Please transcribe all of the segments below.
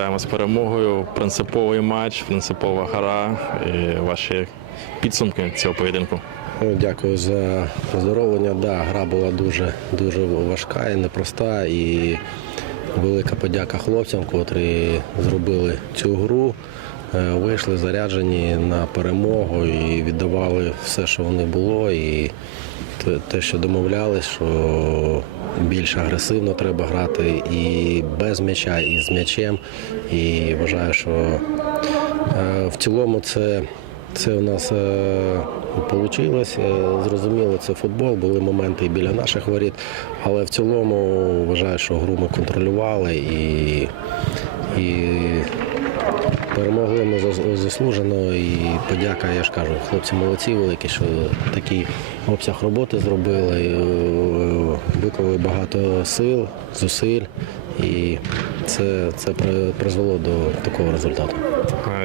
Вітаємо з перемогою. Принциповий матч, принципова гра. І ваші підсумки цього поєдинку. Ну, Дякую за поздоровлення. Да, гра була дуже, дуже важка і непроста. І велика подяка хлопцям, котрі зробили цю гру. Е, Вийшли заряджені на перемогу і віддавали все, що в них було. І те- що домовлялись, що більш агресивно треба грати і без м'яча, і з м'ячем. І вважаю, що е, в цілому це, це у нас вийшло. Зрозуміло, це футбол, були моменти і біля наших воріт, але в цілому вважаю, що гру ми контролювали і, і перемогли ми заслужено. І подяка, я ж кажу, хлопці молодці великі, що такий обсяг роботи зробили, е, виклали багато сил, зусиль. І це, це призвело до такого результату.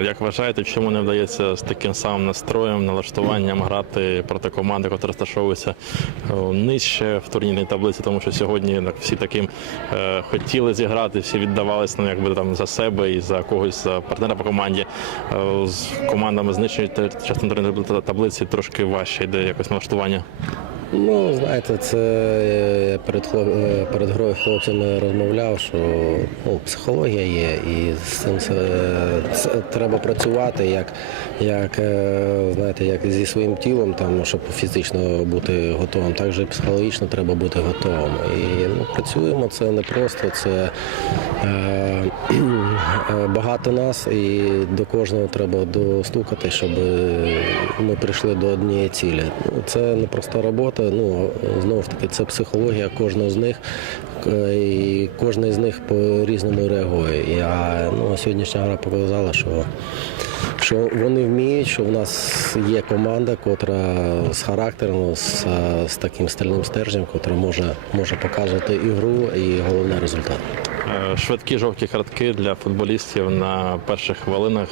Як вважаєте, чому не вдається з таким самим настроєм, налаштуванням грати проти команди, яка розташовується е, нижче в турнірній таблиці, тому що сьогодні всі таким е, хотіли зіграти, всі віддавались ну, якби там за себе і за когось за партнера по команді. Е, З командами з нижчої частини турнірної таблиці трошки важче йде якось налаштування. Ну, знаєте, це е, я перед, хлоп... е, перед грою хлопцями розмовляв, що ну, психологія є, і з цим це, це треба працювати, як, як, е, знаєте, як зі своїм тілом, там, щоб фізично бути готовим, так же психологічно треба бути готовим. І ну, працюємо, це не просто, це багато нас, і до кожного треба достукати, щоб ми прийшли до однієї цілі. Ну, Це не проста робота. Ну знову ж таки, це психологія кожного з них, е, і кожен з них по-різному реагує. А ну, сьогоднішня гра показала, що, що вони вміють, що в нас є команда, котра з характером, з, е, з таким стальним стержнем, котра може, може показувати ігру і головне результат. Е, Швидкі жовті картки для футболістів на перших хвилинах,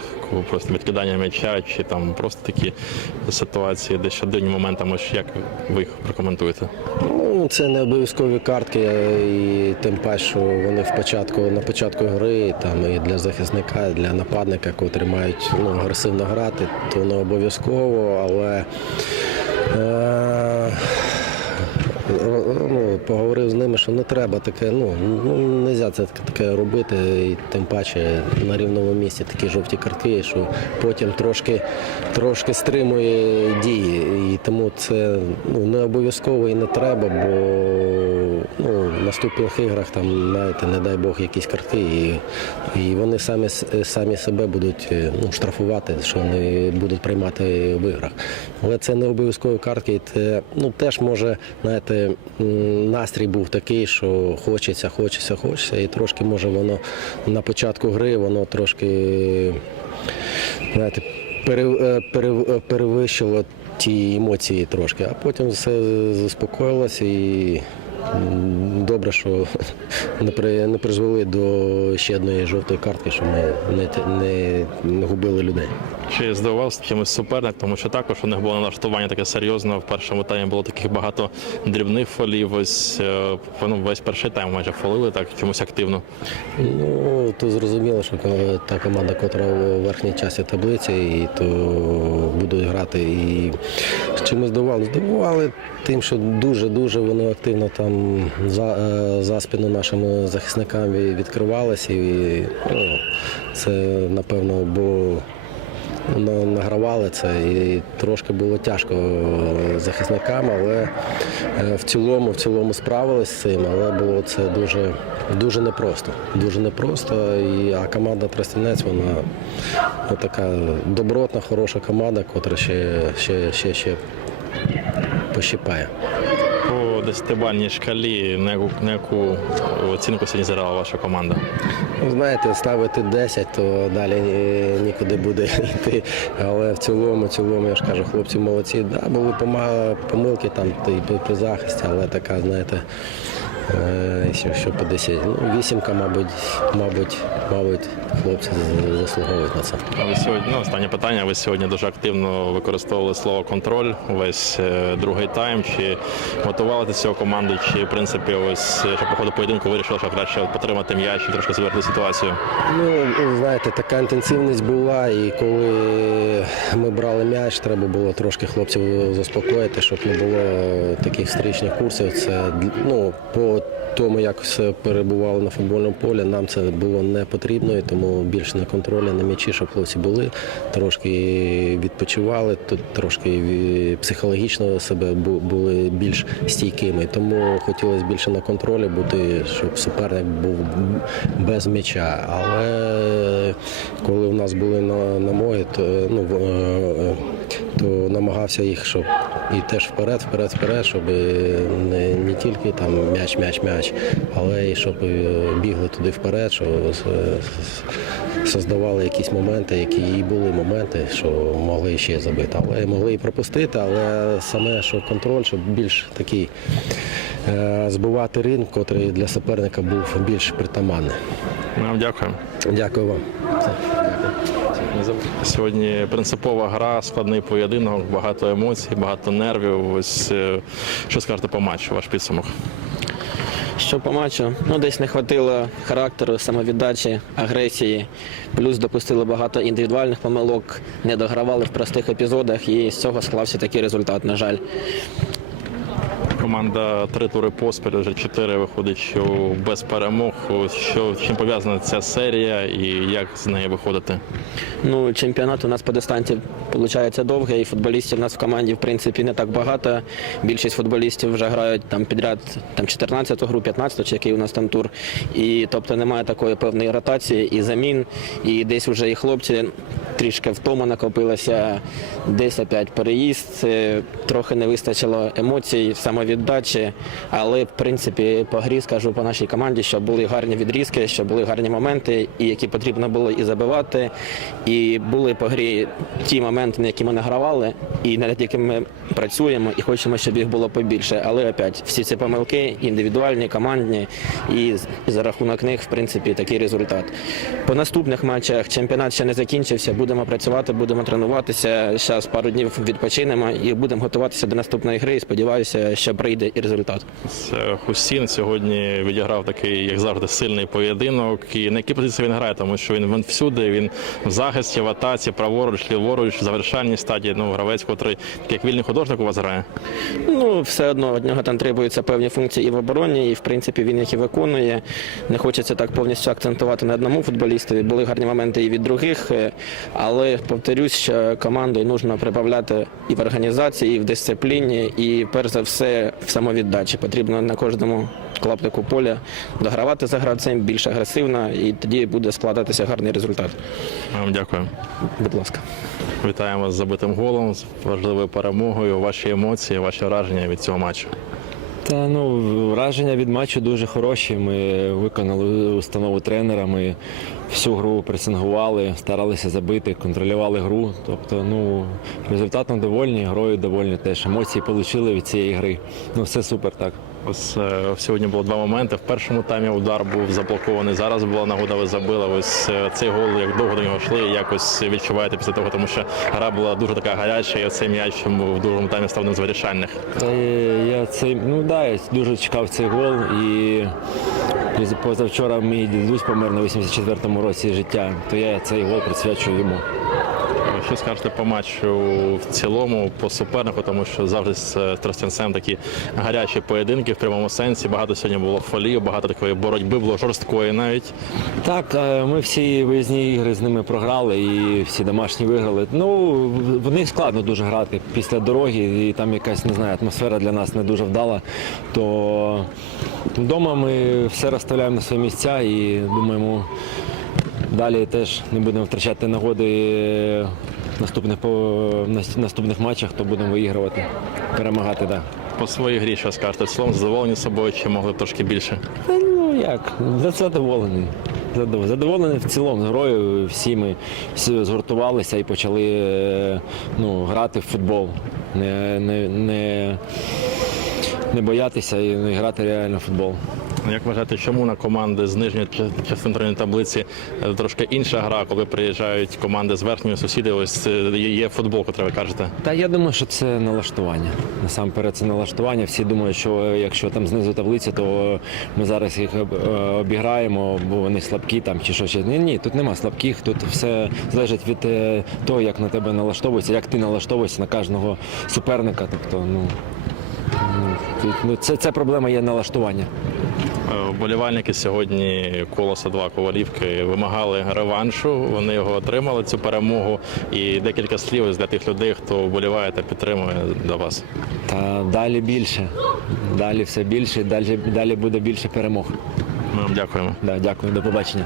просто відкидання м'яча чи там просто такі ситуації, де щоденні моментами, Ось як ви їх прокоментуєте? Ну, це не обов'язкові картки, і тим паче, що вони в початку, на початку гри там, і для захисника, і для нападника, котрі мають ну, агресивно грати, то не обов'язково, але е, поговорив з ними, що не треба таке, ну, ну не можна це таке робити, і тим паче на рівному місці такі жовті картки, що потім трошки, трошки стримує дії. І тому це ну, не обов'язково і не треба, бо ну, наступних іграх там, знаєте, не дай Бог, якісь картки, і, і вони самі, самі себе будуть е, ну, штрафувати, що вони будуть приймати в іграх. Але це не обов'язкові картки, це ну, теж може, знаєте, настрій був такий, що хочеться, хочеться, хочеться, і трошки може воно на початку гри, воно трошки знаєте, е, е, перевищило ті емоції трошки, а потім все заспокоїлося і добре, що не, при, не призвели до ще одної жовтої картки, що ми не, не, не губили людей. Чи здивувався чимось суперник, тому що також у них було налаштування таке серйозне. В першому таймі було таких багато дрібних фолів. Ось е, ну, весь перший тайм майже фолили так чомусь активно. Ну, то зрозуміло, що коли та команда, котра у верхній часті таблиці, і то будуть грати. І з чим ми здивували? Здивували тим, що дуже-дуже вони активно там за, е, за спину нашим захисникам відкривалися. І ну, це, напевно, на- награвали це і трошки було тяжко захисникам, але е, в цілому, в цілому справились з цим, але було це дуже, дуже непросто. Дуже непросто. І, а команда Тростянець, вона така добротна, хороша команда, котра ще, ще, ще, ще пощипає. Десятибальній шкалі на яку, на яку оцінку сьогодні зіграла ваша команда? Ну, Знаєте, ставити 10, то далі е, нікуди буде йти. Але в цілому, цілому, я ж кажу, хлопці молодці. Да, були помилки там та при- захисті, але така, знаєте, Е, Що, що по 10. Ну, вісімка, мабуть, мабуть, мабуть, хлопці заслуговують на це. А ви сьогодні ну, останнє питання. Ви сьогодні дуже активно використовували слово контроль увесь е, другий тайм. Чи готували до цього команду, чи в принципі ось е, що по ходу поєдинку вирішили, що краще потримати м'яч і трошки звернути ситуацію? Ну, знаєте, така інтенсивність була, і коли ми брали м'яч, треба було трошки хлопців заспокоїти, щоб не було таких встрічних курсів. Це ну, по тому, як все перебувало на футбольному полі, нам це було не потрібно, і тому більше на контролі, на м'ячі, щоб хлопці були, трошки відпочивали, трошки психологічно себе були більш стійкими. Тому хотілося більше на контролі бути, щоб суперник був без м'яча. Але коли у нас були на, на могі, то, ну, е, то намагався їх, щоб і теж вперед, вперед, вперед, щоб не, не тільки там м'яч, м'яч, м'яч, але і щоб е, бігли туди вперед, що с- с- создавали якісь моменти, які і були моменти, що могли ще забити. Але могли і пропустити, але саме що контроль, щоб більш такий е, збивати ринок, котрий для суперника був більш притаманний. Ну, вам дякую. Дякую вам. Сьогодні принципова гра, складний поєдинок, багато емоцій, багато нервів. Ось е, що скажете по матчу, ваш підсумок? Що по матчу? Ну, десь не хватило характеру, самовіддачі, агресії. Плюс допустили багато індивідуальних помилок, не догравали в простих епізодах, і з цього склався такий результат, на жаль. Команда три тури поспіль, вже чотири виходить, що без перемог. Що чим пов'язана ця серія і як з неї виходити? Ну, чемпіонат у нас по дистанції виходить довгий, і футболістів у нас в команді в принципі не так багато. Більшість футболістів вже грають там підряд там 14-ту гру, 15-ту, чи який у нас там тур. І тобто немає такої певної ротації і замін. І десь вже і хлопці трішки втома накопилося, десь опять переїзд. Трохи не вистачило емоцій, самовіддачі. Але в принципі по грі скажу по нашій команді, що були гарні відрізки, що були гарні моменти, і які потрібно було і забивати. І були по грі ті моменти, на які ми награвали, і над якими ми працюємо, і хочемо, щоб їх було побільше. Але опять всі ці помилки індивідуальні, командні, і за рахунок них, в принципі, такий результат. По наступних матчах чемпіонат ще не закінчився. Будемо працювати, будемо тренуватися. Зараз пару днів відпочинемо і будемо готуватися до наступної гри. І сподіваюся, що прийде і результат. Хусін сьогодні відіграв такий, як завжди, сильний поєдинок. І на якій позиції він грає, тому що він, всюди, він в захисті, в атаці, праворуч, ліворуч, в завершальній стадії. Ну, гравець, котрий як вільний художник у вас грає. Ну, все одно від нього там требуються певні функції і в обороні, і в принципі він їх і виконує. Не хочеться так повністю акцентувати на одному футболістові. Були гарні моменти і від других, е, але повторюсь, що командою потрібно прибавляти і в організації, і в дисципліні, і перш за все в самовіддачі. Потрібно на кожному клаптику поля догравати за гравцем більш агресивно, і тоді буде складатися гарний результат. Вам дякую. Будь ласка. Вітаємо з забитим голом, з важливою перемогою. Ваші емоції, ваші враження від цього матчу. Та ну враження від матчу дуже хороші. Ми виконали установу тренера. Ми всю гру пресингували, старалися забити, контролювали гру. Тобто, ну результатом довольні, грою довольні теж. Емоції отримали від цієї гри. Ну все супер так. Ось е, сьогодні було два моменти. В першому таймі удар був заблокований. Зараз була нагода, ви забили. Ось е, цей гол, як довго до нього йшли, якось відчуваєте після того, тому що гра була дуже така гаряча, і цей м'яч в другому таймі став одним з вирішальних. Я цей, ну да, я дуже чекав цей гол і позавчора мій дідусь помер на 84-му році життя, то я цей гол присвячую йому. Що скажете по матчу в цілому, по супернику, тому що завжди з е, Тростянцем такі гарячі поєдинки в прямому сенсі. Багато сьогодні було фолів, багато такої боротьби було жорсткої навіть. Так, е, ми всі виїзні ігри з ними програли і всі домашні виграли. Ну, в- в них складно дуже грати після дороги, і там якась не знаю, атмосфера для нас не дуже вдала. То вдома ми все розставляємо на свої місця і думаємо, далі теж не будемо втрачати нагоди в наступних, по, наступних матчах, то будемо виігрувати, перемагати. Да. По своїй грі, що скажете, словом, задоволені собою, чи могли трошки більше? Та ну як, за- задоволений. Задоволений в цілому грою. Всі ми всі згуртувалися і почали е, ну, грати в футбол. Не, не, не, не боятися і грати реально в футбол. Як вважаєте, чому на команди з нижньої частини таблиці е, трошки інша гра, коли приїжджають команди з верхньої сусідів? Ось е, є футбол, котрий ви кажете. Та я думаю, що це налаштування. Насамперед, це налаштування. Всі думають, що е, якщо там знизу таблиці, то ми зараз їх обіграємо, бо вони слабкі там чи що ще. Ні, ні, тут нема слабких, тут все залежить від того, як на тебе налаштовується, як ти налаштовуєшся на кожного суперника. Тобто, ну. ну, це, це проблема є налаштування. Е, Вболівальники сьогодні колоса 2 Ковалівки вимагали реваншу. Вони його отримали цю перемогу. І декілька слів для тих людей, хто вболіває та підтримує для вас. Та далі більше. Далі все більше, далі, далі буде більше перемог. Ми вам дякуємо. Да, дякую, до побачення.